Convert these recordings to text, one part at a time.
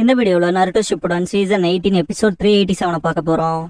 இந்த வீடியோல Naruto Shippuden season 18 episode 387 பார்க்க போறோம்.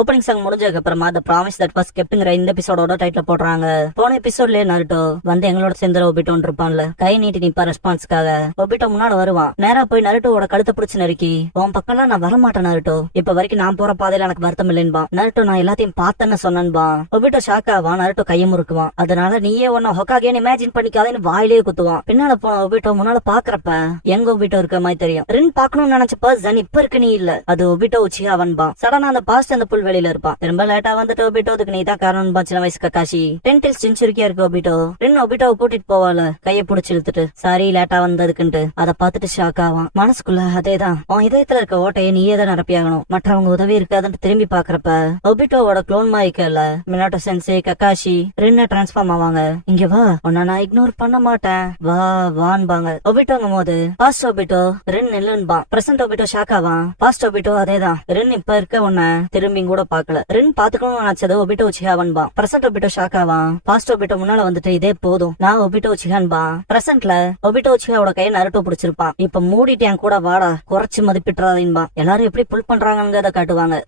ஓப்பனிங் சாங் முடிஞ்சதுக்கு அப்புறமா The Promise That Was Keptங்கிற இந்த எபிசோடோட டைட்டில் போடுறாங்க. போன எபிசோட்லயே நருட்டோ வந்து எங்களோட சேர்ந்து ஒபிட்டோன் இருப்பான்ல, கை நீட்டி நிப்பா ரெஸ்பான்ஸ்க்காக. ஒபிட்டோ முன்னாடி வருவான். நேரா போய் நருட்டோவோட கழுத்தை பிடிச்சு நறுக்கி, உன் பக்கம்லாம் நான் வரமாட்டேன் நருட்டோ, இப்ப வரைக்கும் நான் போற பாதையில எனக்கு வருத்தம் இல்லைன்பா. நருட்டோ நான் எல்லாத்தையும் பார்த்தேன்னு சொன்னன்பா. ஒபிட்டோ ஷாக் ஆவான். நருட்டோ கையை முறுக்குவான். அதனால நீயே ஒன்னும் ஹொக்காகேன்னு இமேஜின் பண்ணிக்காதேன்னு வாயிலேயே குத்துவான். பின்னால போன ஒபிட்டோ முன்னால பாக்குறப்ப எங்க ஒபிட்டோ இருக்க மாதிரி தெரியும். ரின் பாக்கணும்னு நினைச்ச பர்சன் இப்ப இருக்கு நீ இல்ல, அது ஒபிட்டோ உச்சியாவன்பா. சடனா அந்த பாஸ்ட் அந்த வெளியில இருப்பான். திரும்ப லேட்டா வந்துட்டு ஒபிட்டோதுக்கு நீ தான் காரணம். சின்ன வயசு கக்காஷி டென்டில் செஞ்சுரிக்கா இருக்கு ஒபிட்டோ. ரெண்டு ஒபிட்டோவை கூட்டிட்டு போவால, கைய புடிச்சு இழுத்துட்டு சாரி லேட்டா வந்ததுக்குன்ட்டு. அதை பார்த்துட்டு ஷாக் ஆவான். மனசுக்குள்ள அதேதான், உன் இதயத்துல இருக்க ஓட்டையை நீயே தான் நிரப்பியாகணும், மற்றவங்க உதவி இருக்காதுன்னு திரும்பி பாக்குறப்ப ஒபிட்டோவோட குளோன் மாய்க்கல மினாட்டோ சென்சே கக்காஷி ரெண்டு டிரான்ஸ்ஃபார்ம் ஆவாங்க. இங்க வா, உன்ன நான் இக்னோர் பண்ண மாட்டேன், வா வான்பாங்க. ஒபிட்டோங்கும் போது பாஸ்ட் ஒபிட்டோ ரென் நில்லுன்பான். பிரசன்ட் ஒபிட்டோ ஷாக் ஆவான். பாஸ்ட் ஒபிட்டோ அதேதான், ரென் இப்ப இருக்க உன்ன திரும்பி கூட பாக்கல, ரென் பாத்துக்கணும்னு நினைச்சது ஒபிட்டோ உச்சிஹாவன்பா. பிரசன்ட் ஒபிட்டோ ஷாக் ஆவான். பாஸ்ட் ஒபிட்டோ முன்னால வந்துட்டு இதே போதும், நான் ஒபிட்டோ உச்சிஹான்பா. பிரசன்ட்ல ஒபிட்டோ உச்சிஹாவோட கையை நருட்டோ பிடிச்சிருப்பான். இப்ப மூடிட்டு என் கூட வாடா, குறைச்சு மதிப்பிட்டுறாதீன்பா. எல்லாரும் எப்படி புல் பண்றாங்கன்னு காட்டுவாங்க.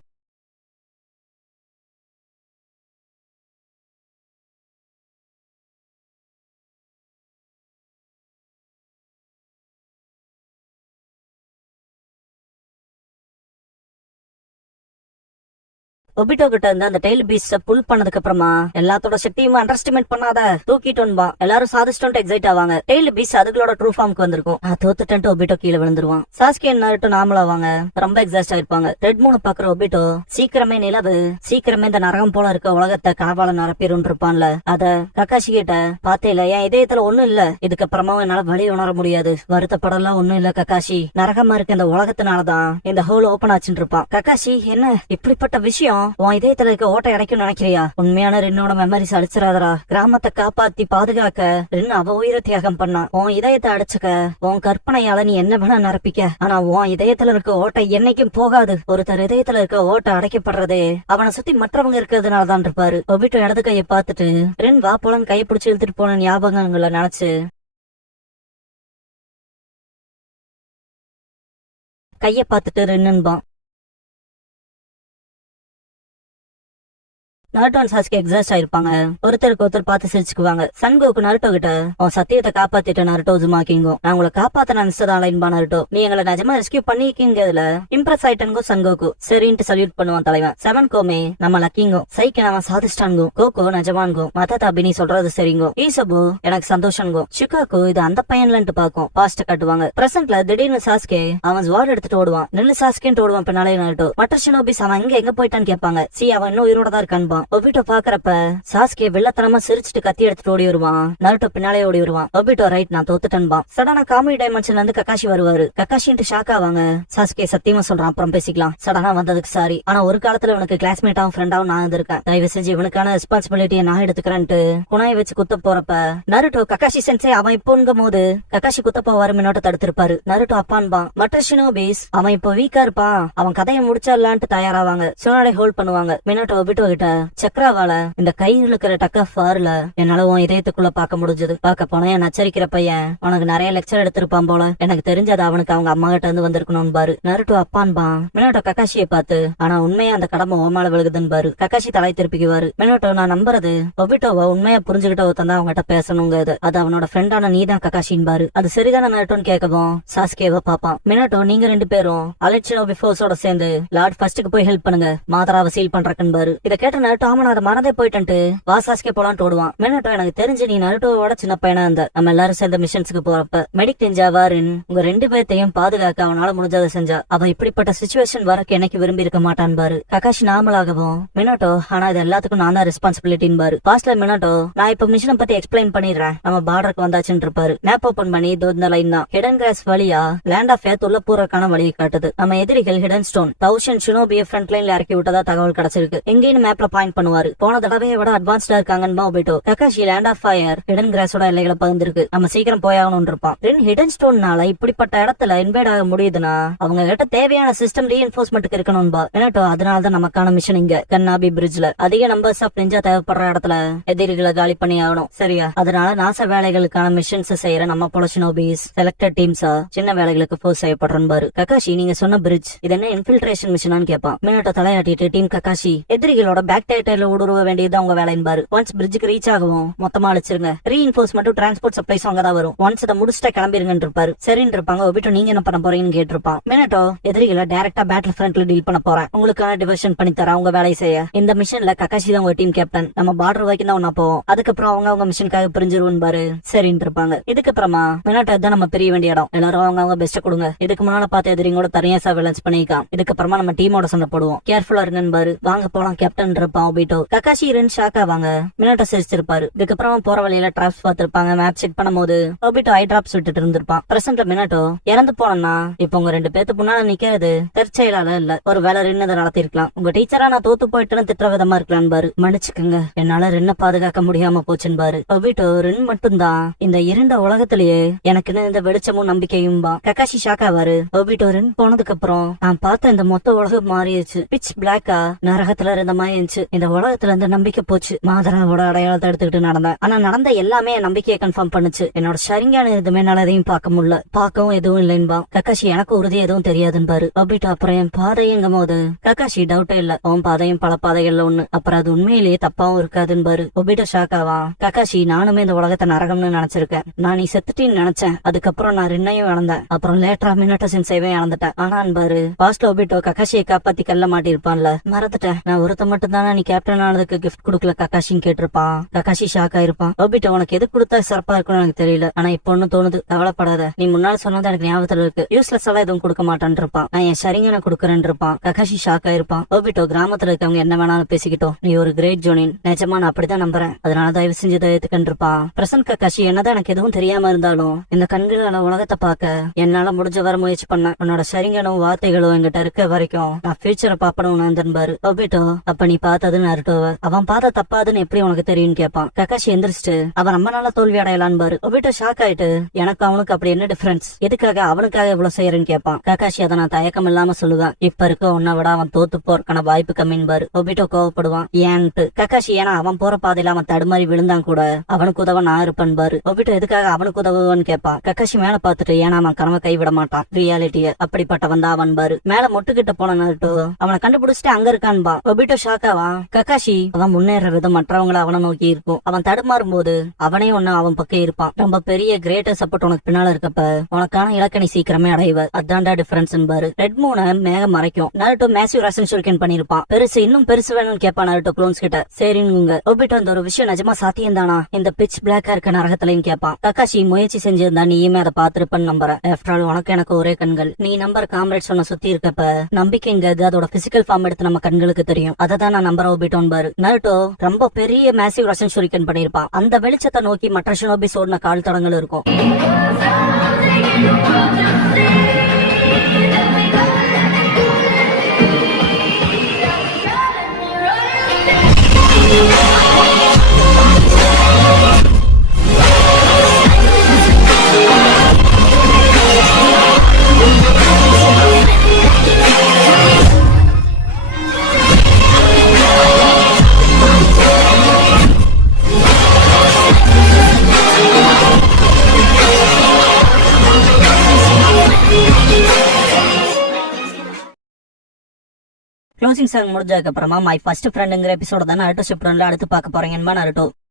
ஒபிட்டோ கிட்ட இருந்து அந்த டெய்ல் பீஸ்ட புல் பண்ணதுக்கு அப்புறமா எல்லாத்தோட சக்தியுமே அண்டர் எஸ்டிமேட் பண்ணாத, தூக்கிட்டோன்பா. எல்லாரும் சாதிச்சிட்டு எக்ஸைட் ஆவாங்க. டெய்ல் பீஸ் அதுகளோட ட்ரூ ஃபார்முக்கு வந்திருக்கும். தோத்துட்டு ஒபிட்டோ கீழே விழுந்துருவான். சாஸ்கி நருட்டோ நார்மல் ஆவாங்க. ரொம்ப எக்ஸாஸ்ட் ஆயிருப்பாங்க. ரெட் மூணு பாக்குற ஒபிட்டோ சீக்கிரமே நிலவு, சீக்கிரமே இந்த நரகம் போல இருக்க உலகத்தை கனவால நிரப்பிரும் இருப்பான்ல, அத கக்காஷி கிட்ட பாத்தே இல்ல, என் இதயத்துல ஒண்ணும் இல்ல, இதுக்கப்புறமா என்னால வழி உணர முடியாது, வருத்தப்படலாம் ஒண்ணும் இல்ல கக்காஷி, நரகமா இருக்க இந்த உலகத்தினாலதான் இந்த ஹோல் ஓபன் ஆச்சுன்னு இருப்பான். கக்காஷி என்ன இப்படிப்பட்ட விஷயம், உன் இதயத்துல இருக்க ஓட்டை அடைக்கும் நினைக்கிறியா? உண்மையான ரென்னோட மெமரிஸ் அடிச்சிடாதரா. கிராமத்தை காப்பாத்தி பாதுகாக்க ரென்னு அவ உயிரை தியாகம் பண்ணா. உன் இதயத்தை அடிச்சுக்க உன் கற்பனையால நீ என்ன வேணா நிரப்பிக்க, ஆனா உன் இதயத்துல இருக்க ஓட்டை என்னைக்கும் போகாது. ஒருத்தர் இதயத்துல இருக்க ஓட்டை அடைக்கப்படுறதே அவனை சுத்தி மற்றவங்க இருக்கிறதுனாலதான் இருப்பாரு. ஒபிட்டோ இடது கையை பார்த்துட்டு ரென் வா போலன்னு கையை பிடிச்சு இழுத்துட்டு போன ஞாபகங்களை நினைச்சு கைய பார்த்துட்டு ரென்னுன்பான். நருட்டோ சாஸ்கி எக்ஸாஸ்ட் ஆயிருப்பாங்க. ஒருத்தருக்கு ஒருத்தர் பார்த்து சிரிச்சுக்குவாங்க. சன்கோக்கு நருட்டோ கிட்ட உன் சத்தியத்தை காப்பாத்திட்ட நருட்டோ ஜுமாக்கிங்கோ, நான் உங்களை காப்பாத்த நினைச்சதான்பா நருட்டோ, நீ எங்களை நிஜமா ரெஸ்கியூ பண்ணிருக்கீங்கல இம்ப்ரெஸ் ஆயிட்டன்கோ. சன்கோக்கு சரின்ட்டு சல்யூட் பண்ணுவான் தலைவன். செவன் கோமே நம்ம லக்கிங்கோ, சைக்கு நம்ம சாதிச்சிட்டான்கோ, கோகோ நிஜமான்கோ, மத்த அபினி சொல்றது சரிங்கோ, ஈசபு எனக்கு சந்தோஷங்கோ, சிக்காக்கோ இது அந்த பையன்லன்ட்டு பாக்கும். பாஸ்ட காட்டுவாங்க. பிரசன்ட்ல திடீர்னு சாஸ்கே அவன் ஸ்வாட் எடுத்துட்டு ஓடுவான். நெல்லு சாஸ்கேன்ட்டு ஓடுவான். பின்னாலே நருட்டோ மற்ற ஷினோபிஸ் அவன் எங்க போயிட்டான்னு கேட்பாங்க. அவன் இன்னும் உயிரோட தான் இருக்கான்பா. ஒபிட்டோ பாக்குறப்ப சாஸ்கே வெள்ளத்தனமா சிரிச்சுட்டு கத்தி எடுத்துட்டு ஓடி வருவான். நருட்டோ பின்னாலே ஓடி வருவான். ஒபிட்டோ ரைட் நான் தோத்துட்டேன்பா. சடனா காமெடி டைமென்ஷன்ல இருந்து கக்காஷி வருவாரு. கக்காஷின்ட்டு ஷாக் ஆவாங்க. சாஸ்கே சத்தியமா சொல்றான் அப்புறம் பேசிக்கலாம், சடனா வந்ததுக்கு சாரி, ஆனா ஒரு காலத்துல உனக்கு கிளாஸ்மேட்டாவும் ஃப்ரெண்டாவும் நான் இருந்திருக்கேன், தயவு செஞ்சு இவனுக்கான ரெஸ்பான்சிபிலிட்டியை நான் எடுத்துக்கிறேன்ட்டு குணாயை வச்சு குத்த போறப்ப நருட்டோ கக்காஷி சென்சே அவன் இப்போங்கும் போது கக்காஷி குத்த போவாரு மினோட்டோ தடுத்திருப்பாரு. நருட்டோ அப்பான்பா. மற்ற ஷினோபிஸ் அவன் இப்போ வீக்கா இருப்பான், அவன் கதையை முடிச்சிடலான்ட்டு தயாராவாங்க. சுனாடை ஹோல்ட் பண்ணுவாங்க. மினோட்டோ ஒபிட்டோ கிட்ட சக்கராவால இந்த கையில் இருக்கிற டக்க ஃபார்ல என்னால உன் இதயத்துக்குள்ள பார்க்க முடிஞ்சது. பார்க்க போனா என் நச்சரிக்கிற பையன் உனக்கு நிறைய லெக்சர் எடுத்திருப்பான் போல, எனக்கு தெரிஞ்சது அவனுக்கு அவங்க அம்மா கிட்ட இருந்து வந்திருக்கணும் பாரு. நருட்டோ அப்பான்பா. மினோட்டோ கக்காஷியை பார்த்து ஆனா உண்மையா அந்த கடமை ஓமால விழுகுதுன்னு பாரு. கக்காஷி தலை திருப்பிக்குவாரு. மினோட்டோ நான் நம்புறது ஒபிட்டோவா உண்மையா புரிஞ்சுக்கிட்ட ஒருத்தன் அவங்ககிட்ட பேசணுங்க, அது அவனோட ஃப்ரெண்டான நீதான் கக்காஷின் பாரு. அது சரிதான நருட்டோன்னு கேட்கவும் சாஸ்கேவ பாப்பான். மினோட்டோ நீங்க ரெண்டு பேரும் அலெக்சினோபி ஃபோர்ஸோட சேர்ந்து லார்ட் ஃபர்ஸ்டுக்கு போய் ஹெல்ப் பண்ணுங்க, மாதராவை சீல் பண்றக்குன்னு பாரு. இதை கேட்ட நருட்டோ ஆமா அதை மறந்தே போயிட்டு வாசாஸ்கே போலான்னு ஓடுவான். மினோட்டோ எனக்கு தெரிஞ்சு நீ நருட்டோவோட சின்ன பையனா இருந்த, நம்ம எல்லாரும் சேர்ந்த மிஷன்ஸ்க்கு போறப்ப மெடிக் டெஞ்சாவா உங்க ரெண்டு பேர்த்தையும் பாதுகாக்க அவனால முடிஞ்சதை செஞ்சா. அவ இப்படிப்பட்ட சிச்சுவேஷன் வரக்கு எனக்கு விரும்பி இருக்க மாட்டான் பாரு. கக்காஷி நார்மலாகவும் மினோட்டோ ஆனா இது எல்லாத்துக்கும் நான் தான் ரெஸ்பான்சிபிலிட்டின்னு பாரு. பாஸ்ட்ல மினோட்டோ நான் இப்ப மிஷனை பத்தி எக்ஸ்பிளைன் பண்ணிடுறேன், நம்ம பார்டருக்கு வந்தாச்சுன்னு இருப்பாரு. மேப் ஓபன் பண்ணி இந்த லைன் தான் ஹிடன் கிராஸ் வழியா லேண்ட் ஆஃப் ஃபேத் உள்ள பூரக்கான வழியை காட்டுது. நம்ம எதிரிகள் ஹிடன் ஸ்டோன் 1000 ஷினோபிய ஃப்ரண்ட் லைன்ல இறக்கி விட்டதா தகவல் கிடைச்சிருக்கு. எங்கேயும் மேப்ல பாயிண்ட் ஜாயின் பண்ணுவாரு. போன தடவையை விட அட்வான்ஸ்டா இருக்காங்கன்னு Obito. Kakashi Land of Fire hidden கிராஸோட எல்லைகளை பகிர்ந்திருக்கு, நம்ம சீக்கிரம் போயாகணும்னு இருப்பான். ரென் ஹிடன் ஸ்டோன்னால இப்படிப்பட்ட இடத்துல இன்வைட் ஆக முடியுதுன்னா அவங்க கிட்ட தேவையான சிஸ்டம் ரீஎன்ஃபோர்ஸ்மெண்ட்டுக்கு இருக்கணும்பா. என்னட்டோ அதனாலதான் நமக்கான மிஷன் இங்க கன்னாபி பிரிட்ஜ்ல அதிக நம்பர்ஸ் ஆஃப் நிஞ்சா தேவைப்படுற இடத்துல எதிரிகளை காலி பண்ணி ஆகணும், சரியா? அதனால நாச வேலைகளுக்கான மிஷன்ஸ் செய்யற நம்ம போல ஷினோபிஸ் செலக்டட் டீம்ஸா சின்ன வேலைகளுக்கு ஃபோர்ஸ் செய்யப்படுறேன் பாரு. கக்காஷி நீங்க சொன்ன பிரிட்ஜ் இது என்ன இன்ஃபில்ட்ரேஷன் மிஷனான்னு கேட்பான். மினட்டோ தலையாட்டிட்டு டீம் கக்காஷி எதிரிகளோட பேக் டேட்டர்ல ஊடுருவ வேண்டியது அவங்க வேலைன்னு. ஒன்ஸ் பிரிட்ஜுக்கு ரீச் ஆகும் மொத்தமா அழிச்சிருங்க, ரீஇன்ஃபோர்ஸ்மெண்ட் டிரான்ஸ்போர்ட் சப்ளைஸ் அங்கதான் வரும், ஒன்ஸ் இதை முடிச்சுட்டா கிளம்பிருங்கன்னு இருப்பாரு. சரின்னு இருப்பாங்க. ஒபிட்டோ நீங்க என்ன பண்ண போறீங்கன்னு கேட்டிருப்பான். மினட்டோ எதிரிகளை டைரக்டா பேட்டில் ஃப்ரண்ட்ல டீல் பண்ண போறேன், உங்களுக்கான டிவிஷன் பண்ணி தர உங்க வேலையை செய்ய. இந்த மிஷன்ல கக்காஷி தான் உங்க டீம் கேப்டன், நம்ம பார்டர் வரைக்கும் தான் ஒன்னா போவோம், அதுக்கப்புறம் அவங்க மிஷனுக்காக பிரிஞ்சிருவோம் பாரு. சரின்னு இருப்பாங்க. இதுக்கப்புறமா மினட்டோ தான் நம்ம பிரிய வேண்டிய இடம், எல்லாரும் அவங்க பெஸ்ட் கொடுங்க, இதுக்கு முன்னால பார்த்த எதிரிங்களோட தனியா சர்வேலன்ஸ் பண்ணிக்கலாம், இதுக்கப்புறமா நம்ம டீமோட சண்டை போடுவோம், கேர்ஃபுல்லா இருங்கன்னு பாரு. வாங்க போலாம் கேப்டன் இருப்பான் ஒபிட்டோ. கக்காஷி ரெண்டு ஷாக்கா வாங்க. மினட்டோ சிரிச்சிருப்பாரு. இதுக்கப்புறமா போற வழியில டிராப்ஸ் பார்த்திருப்பாங்க. மேப் செக் பண்ணும்போது ஒபிட்டோ ஐ டிராப்ஸ் விட்டுட்டு இருந்திருப்பான். பிரசன்ட்ல மினட்டோ இறந்து போனா இப்ப உங்க ரெண்டு பேத்துக்கு முன்னால நிக்கிறது தற்செயலால இல்ல, ஒரு வேலை ரென்னதை நடத்திருக்கலாம், உங்க டீச்சரா நான் தோத்து போயிட்டுன்னு திட்டுற விதமா இருக்கலாம் பாரு, மன்னிச்சுக்கங்க என்னால ரென்ன பாதுகாக்க முடியாம போச்சுன்னு பாரு. ஒபிட்டோ ரென் மட்டும்தான் இந்த இருண்ட உலகத்திலேயே எனக்குன்னு இந்த வெளிச்சமும் நம்பிக்கையும் பா. கக்காஷி ஷாக்காவாரு. ஒபிட்டோ ரென் போனதுக்கு அப்புறம் நான் பார்த்த இந்த மொத்த உலகம் மாறிடுச்சு, பிச் பிளாக்கா நரகத்துல இருந்த மாதிரி இருந்துச்சு, இந்த உலகத்துல இருந்து நம்பிக்கை போச்சு. மாதராவோட அடையாளத்தை எடுத்துக்கிட்டு நடந்தேன், ஆனா நடந்த எல்லாமே என் நம்பிக்கையை கன்ஃபார்ம் பண்ணுச்சு, என்னோட சரிங்கான எதுவுமே என்னால எதையும் பார்க்க முடியல, பார்க்கவும் எதுவும் இல்லைன்பா. கக்காஷி எனக்கு உறுதி எதுவும் தெரியாதுன்னு பாரு. ஒபிட்டோ அப்புறம் என் பாதைங்கும் போது கக்காஷி டவுட்டே இல்ல, அவன் பாதையும் பல பாதைகள்ல ஒண்ணு, அப்புறம் அது உண்மையிலேயே தப்பாவும் இருக்காதுன்னு பாரு. ஒபிட்டோ ஷாக்காவா. கக்காஷி நானுமே இந்த உலகத்தை நரகம்னு நினைச்சிருக்கேன், நான் நீ செத்துட்டின்னு நினைச்சேன், அதுக்கப்புறம் நான் ரெண்ணையும் இழந்தேன், அப்புறம் லேட்டரா மினட்டோ சென்சேவே இழந்துட்டேன். ஆனா பாரு பாஸ்ட்ல ஒபிட்டோ கக்காஷியை காப்பாத்தி கல்ல மாட்டிருப்பான்ல, மறந்துட்டேன் நான் ஒருத்த மட்டும் தானே நீ கேப்டன் ஆனதுக்கு கிஃப்ட் கொடுக்கல கக்காஷின்னு கேட்டிருப்பான். கக்காஷி ஷாக் ஆயிருப்பான். ஒபிட்டோ உனக்கு எது கொடுத்தா சிறப்பா இருக்கும்னு எனக்கு தெரியல, ஆனா இப்ப ஒண்ணு தோணுது, கவலைப்படாத, நீ முன்னாள் சொன்னது எனக்கு ஞாபகத்துல இருக்கு, யூஸ்லெஸ் எல்லாம் எதுவும் கொடுக்க மாட்டான் இருப்பான், நான் என் சரிங்கன கொடுக்கறேன் இருப்பான். கக்காஷி ஷாக் ஆயிருப்பான். ஒபிட்டோ கிராமத்துல இருக்கவங்க என்ன வேணாலும் பேசிக்கிட்டோம், நீ ஒரு கிரேட் ஜோனின், நிஜமா நான் அப்படிதான் நம்புறேன், அதனால தயவு செஞ்சு தயத்துக்கன்னு இருப்பான். பிரசன்ட் கக்காஷி என்னதான் எனக்கு எதுவும் தெரியாம இருந்தாலும் இந்த கண்களான உலகத்தை பார்க்க என்னால முடிஞ்ச வர முயற்சி பண்ண, உன்னோட சரிங்கனும் வார்த்தைகளும் எங்கிட்ட இருக்க வரைக்கும் நான் ஃபியூச்சரை பாப்பனும் நண்பன்பாரு. ஒபிட்டோ அப்ப நீ பார்த்தது நருட்டோவ, அவன் பார்த்த தப்பாதுன்னு எப்படி உனக்கு தெரியும்னு கேட்பான். கக்காஷி எந்திரிச்சிட்டு அவன் நம்ம நாள தோல்வி அடையலான்னு பாரு. ஒபிட்டோ ஷாக் ஆயிட்டு எனக்கு அவனுக்கு அப்படி என்ன டிஃபரன்ஸ், எதுக்காக அவனுக்காக இவ்வளவு செய்யறேன்னு கேட்பான். கக்காஷி அதை நான் தயக்கம் இல்லாம சொல்லுவேன், இப்ப இருக்க உன்னை விட அவன் தோத்து போறக்கான வாய்ப்பு கம்மின்னு பாரு. ஒபிட்டோ கோவப்படுவான் ஏன்ட்டு. கக்காஷி ஏன்னா அவன் போற பாதையில அவன் தடுமாறி விழுந்தான் கூட அவனுக்கு உதவ நான் இருப்பேன் பாரு. ஒபிட்டோ எதுக்காக அவனுக்கு உதவுவான்னு கேட்பான். கக்காஷி மேல பாத்துட்டு ஏன்னா அவன் கனவை கைவிட மாட்டான், ரியாலிட்டிய அப்படிப்பட்டவன் தான் அவன் பாரு. மேல மொட்டுக்கிட்ட போன நருட்டோ அவனை கண்டுபிடிச்சிட்டு அங்க இருக்கான்பா. ஒபிட்டோ ஷாக்காவா. கக்காஷி அவன் முன்னேற விதம் மற்றவங்களை அவனை நோக்கி இருக்கும், அவன் தடுமாறும் போது அவனே ஒண்ணு அவன் பக்கம் இருப்பான். ரொம்ப பெரிய கிரேட்டர் சப்போர்ட் உனக்கு பின்னால இருக்கப்ப உனக்கான இலக்கணி சீக்கிரமே அடைவ, அதான்டா டிஃபரன்ஸ் பாரு. ரெட் மூண மேகம் மறைக்கும். நருட்டோ மேசிவ் ரசன் ஷூரிகன் பண்ணிருப்பான். பெருசு இன்னும் பெருசு வேணும்னு கேட்பான் நருட்டோ க்ளோன்ஸ் கிட்ட. சரிங்க. ஒபிட்டோ இந்த ஒரு விஷயம் நிஜமா சாத்தியம் தானா இந்த பிச் பிளாக்கா இருக்க நரகத்திலையும் கேட்பான். கக்காஷி முயற்சி செஞ்சிருந்தா நீயுமே அதை பாத்துருப்பன்னு நம்புறேன், ஆஃப்டர் ஆல் உனக்கு எனக்கு ஒரே கண்கள், நீ நம்பர் காம்ரேட்ஸ் ஒன்ன சுத்தி இருக்கப்ப நம்பிக்கைங்கிறது அதோட பிசிக்கல் ஃபார்ம் எடுத்து நம்ம கண்களுக்கு தெரியும், அதை தான் நான் நம்பர் ஒபிட்டோன் பாரு. நருட்டோ ரொம்ப பெரிய மேசிவ் ரசன் ஷூரிகன் பண்ணிருப்பான். அந்த வெளிச்சத்தை நோக்கி மற்ற ஷினோபிஸ் ஓடின கால் தடங்கள் இருக்கும். க்ளோசிங் சாங் முடிஞ்சதுக்கு அப்புறமா மை ஃபர்ஸ்ட் ஃப்ரெண்டுங்கிற எபிசோட தான் நருட்டோ ஷிப்ரன்ல அடுத்து பார்க்க போறீங்கன்னு நருட்டோ.